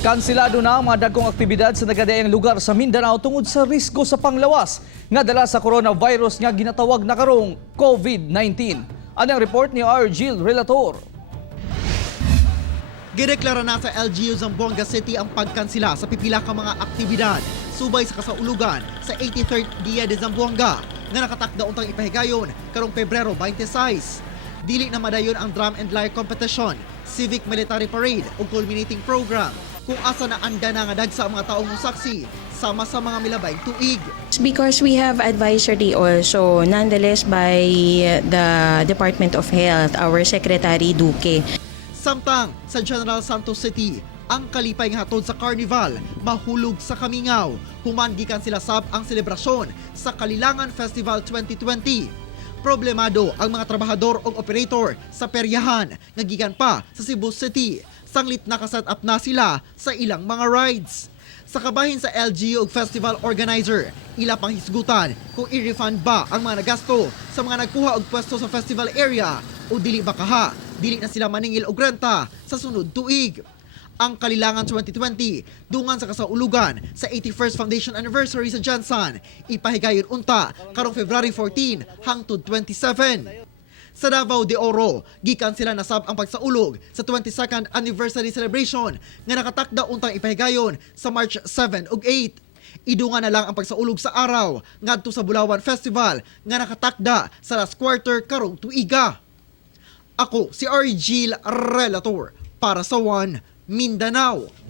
Kansilado na ang mga dagkong aktibidad sa nagadaang lugar sa Mindanao tungod sa risgo sa panglawas nga dala sa coronavirus nga ginatawag na karong COVID-19. Ano ang report ni R. Gil Relator? Gideklara na sa LGU Zamboanga City ang pagkansila sa pipila ka mga aktibidad subay sa kasaulugan sa 83rd Dia de Zamboanga nga nakatakda untang ipahigayon karong Pebrero 26. Dili na madayon ang drum and lyre competition, civic military parade ug culminating program kung asa na anda na nga dagsa ang mga taong musaksi sama sa mga milabay tuig. Because we have advisory also, nonetheless by the Department of Health, our Secretary Duque. Samtang sa General Santos City, ang kalipay nga hatod sa Carnival mahulog sa Kamingaw. Human gikan sila sab ang selebrasyon sa Kalilangan Festival 2020. Problemado ang mga trabahador o operator sa peryahan nga gikan pa sa Cebu City. Sanglit nakaset up na sila sa ilang mga rides. Sa kabahin sa LGU ug festival organizer, ila pang hisgutan kung i-refund ba ang mga nagasto sa mga nagkuha og pwesto sa festival area o dili ba kaha, dili na sila maningil og renta sa sunod tuig. Ang Kalilangan 2020 dungan sa kasaulugan sa 81st Foundation Anniversary sa Jansan, ipahigayon unta karong February 14 hangtod 27. Sa Davao de Oro, gikan sila nasab ang pagsaulog sa 22nd anniversary celebration nga nakatakda untang ipahigayon sa March 7 ug 8. Idungan na lang ang pagsaulog sa araw ngadto sa Bulawan Festival nga nakatakda sa last quarter karong tuiga. Ako si R. Gil Relator para sa One Mindanao.